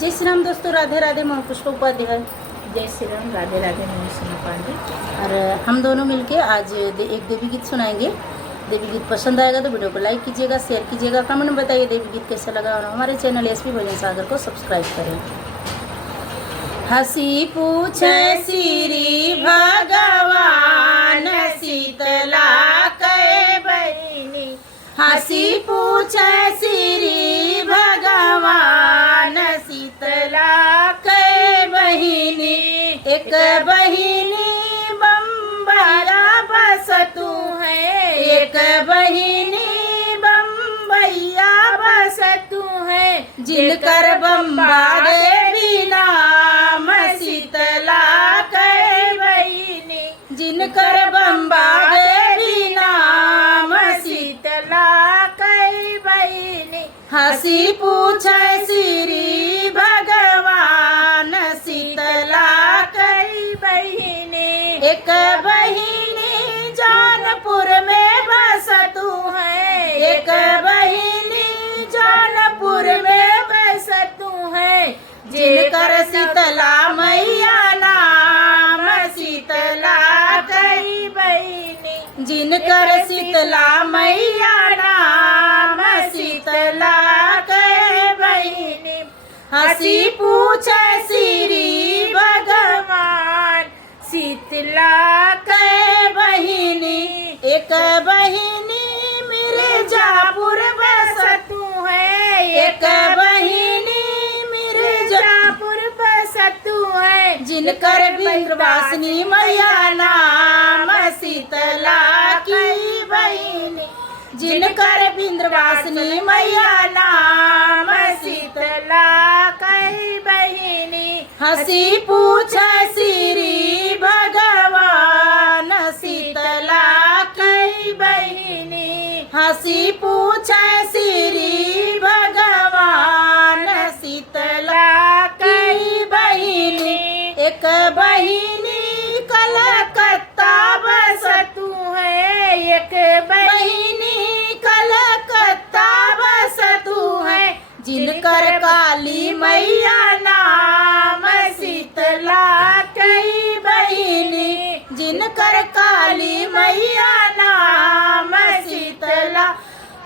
जय श्री राम दोस्तों, राधे राधे। मैं पुष्प उपाध्याय। जय श्री राम, राधे राधे। मैं सीमा पांडे। और हम दोनों मिलके आज एक देवी गीत सुनाएंगे। देवी गीत पसंद आएगा तो वीडियो को लाइक कीजिएगा, शेयर कीजिएगा, कमेंट में बताइए देवी गीत कैसा लगा और हमारे चैनल एसपी भजन सागर को सब्सक्राइब करें। हंसी पूछे श्री भगवान शीतला कै बहिनी, हंसी पूछे श्री भगवान शीतला कै बहिनी, एक बहिनी बम्बैया बस तू है, एक बहिनी बम्बैया बस तू है, जिनकर बम्बा देवी नाम शीतला कै बहिनी, जिनकर बम्बा देवी नाम शीतला कै बहिनी, हंसी पूछे श्री भगवान शीतला कै बहिनी, एक बहिनी जौनपुर में बस तू है, एक बहिनी जौनपुर में बस तू है, जिनकर शीतला मैया नाम शीतला कै बहिनी, जिनकर शीतला मैया नाम शीतला कै बहिनी, हंसी पूछे श्री भगवान शीतला कै बहिनी, एक बहिनी मिर्जापुर बस तू है, एक बहिनी मिर्जापुर बस तू है, जिनकर विंध्यवासिनी मैया नाम शीतला की बहिनी, जिनकर विंध्यवासिनी मैया नाम शीतला कै बहिनी, हंसी पूछे श्री भगवान शीतला कै बहिनी, हंसी पूछे श्री भगवान शीतला कै बहिनी, एक बहिनी कलकत्ता बस तू है, एक बहिनी कलकत्ता बस तू है, जिनकर काली मैया नाम शीतला कै बहिनी, जिनकर काली मैया नाम शीतला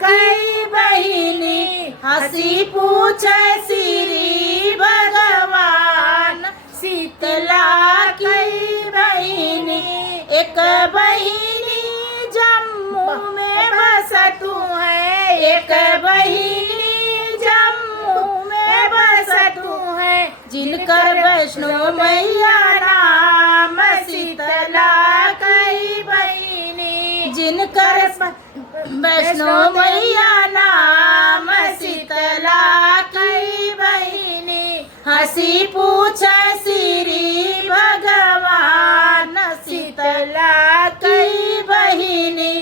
कै बहिनी, हंसी पूछे श्री भगवान शीतला कै बहिनी, एक बहिनी जम्मू में बस तू है, एक बहिनी जम्मू में बस तू है, जिनकर वैष्णो मैया नाम शीतला कै बहिनी, जिनकर वैष्णो मैया नाम शीतला कै बहिनी, हंसी पूछे श्री भगवान शीतला कै बहिनी,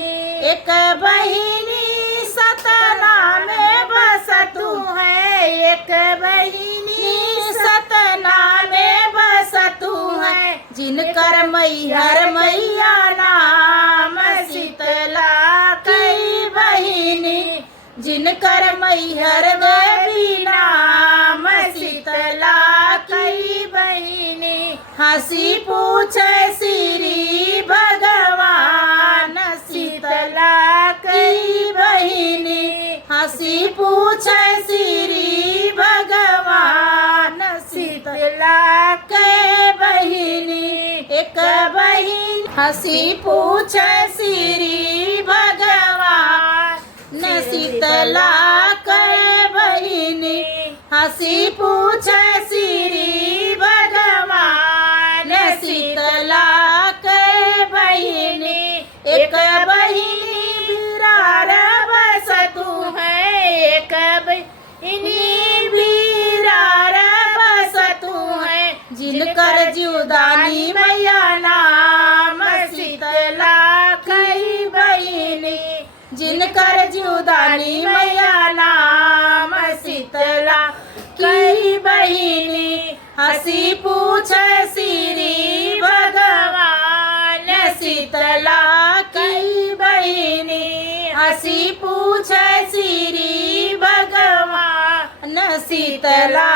एक बहिनी सतना में बस तू है, एक बहिनी सतना में बस तू है, जिनकर मैहर मैया नाम शीतला कै बहिनी, जिनकर मैहर देवी नाम शीतला कै बहिनी, हंसी पूछे श्री भगवान शीतला कै बहिनी, हंसी पूछे श्री भगवान शीतला कै बहिनी, एक बहिनी, हंसी पूछे श्री भगवान शीतला कै बहिनी, हंसी पूछे श्री भगवान शीतला कै बहिनी, एक बहिनी विरार बस तू है, एक बहिनी विरार बस तू है, जिनकर जीवदानी मैया नाम शीतला कै बहिनी, जिनकर जीवदानी मैया नाम शीतला कै बहिनी, हंसी पूछे श्री भगवान शीतला कै बहिनी, हंसी पूछे श्री भगवान शीतला